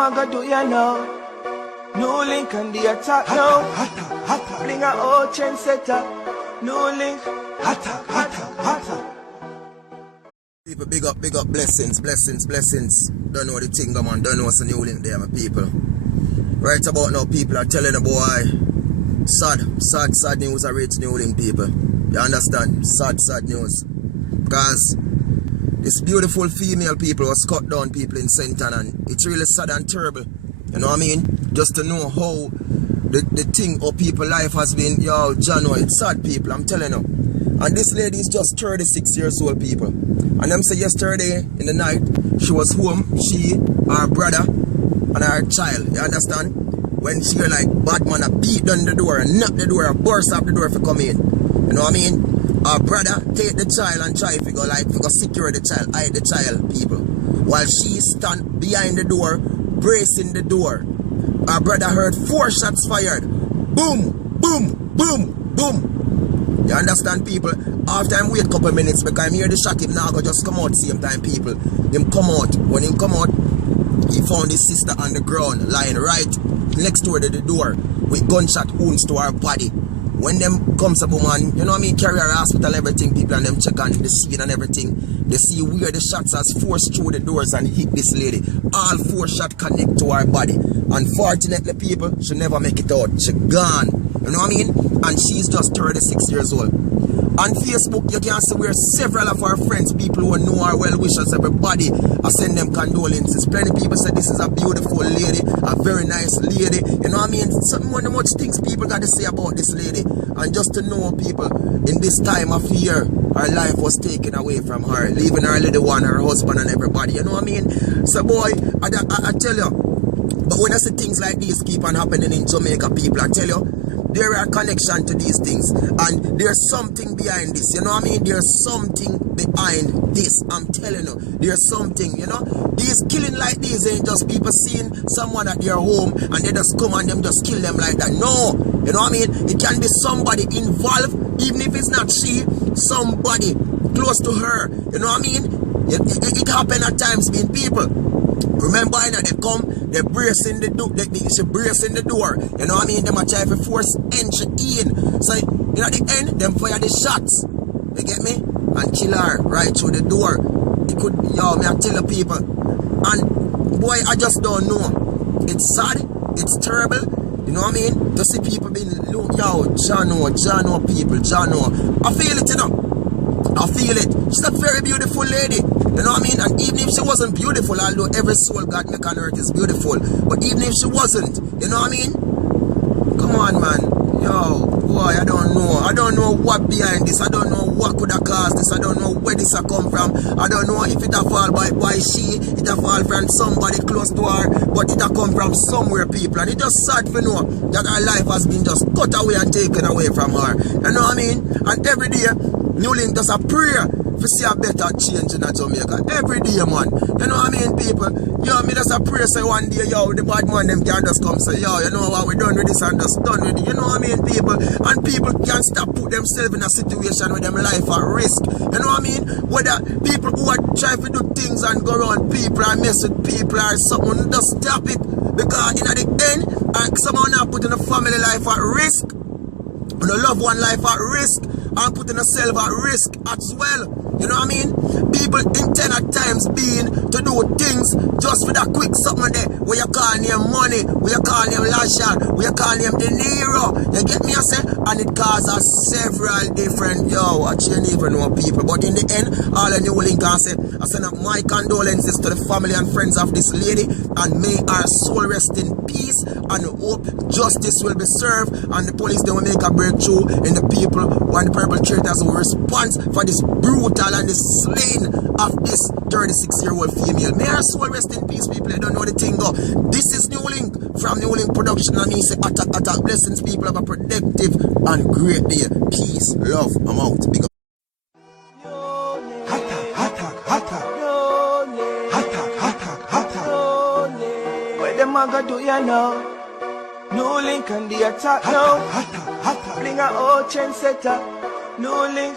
I gonna do, you know? New link and the attack now. Bring a old trendsetter. New link. Hotter. People, big up, blessings. Don't know the thing, man. Don't know what's the new link there, my people. Right about now, people are telling the boy, sad news are reach new link, people. You understand? Sad news. Because this beautiful female people was cut down, people in St. Ann, and it's really sad and terrible. You know what I mean? Just to know how the thing of people's life has been, yo, Jano, it's sad, people, I'm telling you. And this lady is just 36 years old, people. And them say yesterday in the night, she was home, she, her brother, and her child, you understand? When she like bad man beat down the door and knock the door and burst up the door for come in. You know what I mean? Her brother take the child and try to go secure the child, hide the child, people. While she stand behind the door, bracing the door. Her brother heard 4 shots fired. Boom, boom, boom, boom. You understand, people? After him wait a couple minutes because I'm here to shot him now, go just come out same time, people. Him come out. When him come out, he found his sister on the ground, lying right next door to the door with gunshot wounds to her body. When them comes up, man, you know what I mean, carry her hospital, everything, people, and them check on the scene and everything. They see where the shots has forced through the doors and hit this lady. All 4 shots connect to her body. Unfortunately, people, she never make it out. She gone. You know what I mean? And she's just 36 years old. On Facebook, you can see where several of our friends, people who know our well wishers, everybody, are sending them condolences. Plenty people say this is a beautiful lady, a very nice lady. You know what I mean? Something one of the much things people got to say about this lady. And just to know, people, in this time of year, her life was taken away from her, leaving her little one, her husband, and everybody. You know what I mean? So, boy, I tell you, but when I see things like these keep on happening in Jamaica, people, I tell you, there are connection to these things, and there's something behind this. You know what I mean? There's something behind this. I'm telling you, there's something. You know, these killing like these ain't just people seeing someone at their home and they just come and them just kill them like that. No, you know what I mean? It can be somebody involved, even if it's not she, somebody close to her. You know what I mean? It happen at times, being people. Remember, you know, they come, they brace in the door, she brace in the door. You know what I mean? They might try to force entry in. So, you know, at the end, them fire the shots. You get me? And kill her right through the door. It could, yo, me I tell the people. And, boy, I just don't know. It's sad. It's terrible. You know what I mean? To see people being, yo, Jano people, Jano. I feel it, you know. I feel it. She's a very beautiful lady. You know what I mean? And even if she wasn't beautiful, although every soul God make on earth is beautiful, but even if she wasn't, you know what I mean? Come on, man. Yo, boy, I don't know. I don't know what behind this. I don't know what could have caused this. I don't know where this have come from. I don't know if it have fall by she, it have fall from somebody close to her, but it have come from somewhere, people. And it's just sad to know that her life has been just cut away and taken away from her. You know what I mean? And every day, New Link does a prayer to see a better change in Jamaica. Every day, man. You know what I mean, people? Yo, me just a pray say one day, yo, the bad man them can just come say, yo, you know what, we done with this and just done with it. You know what I mean, people? And people can't stop put themselves in a situation with them life at risk. You know what I mean? Whether people who are trying to do things and go around people and mess with people or something, just stop it. Because in the end, someone now putting a family life at risk, and a loved one life at risk, and putting yourself at risk as well. You know what I mean? People intend at times being to do things just for that quick something there where you call them money, where you call them Lashad, where you call them De Niro. You get me, I say? And it causes several different, yo, I can't even know people. But in the end, all I New Link can say, I send up my condolences to the family and friends of this lady, and may our soul rest in peace, and hope justice will be served, and the police they will make a breakthrough in the people and the perpetrators will respond for this brutal and the slaying of this 36-year-old female. May her soul rest in peace, people. You don't know the thing go. This is New Link from New Link Production, and me say attack. Blessings, people. Have a productive and great day. Peace, love. I'm out. Big up. What them a gonna do, you know? New Link and the attack now. Bring a old trendsetter. New Link.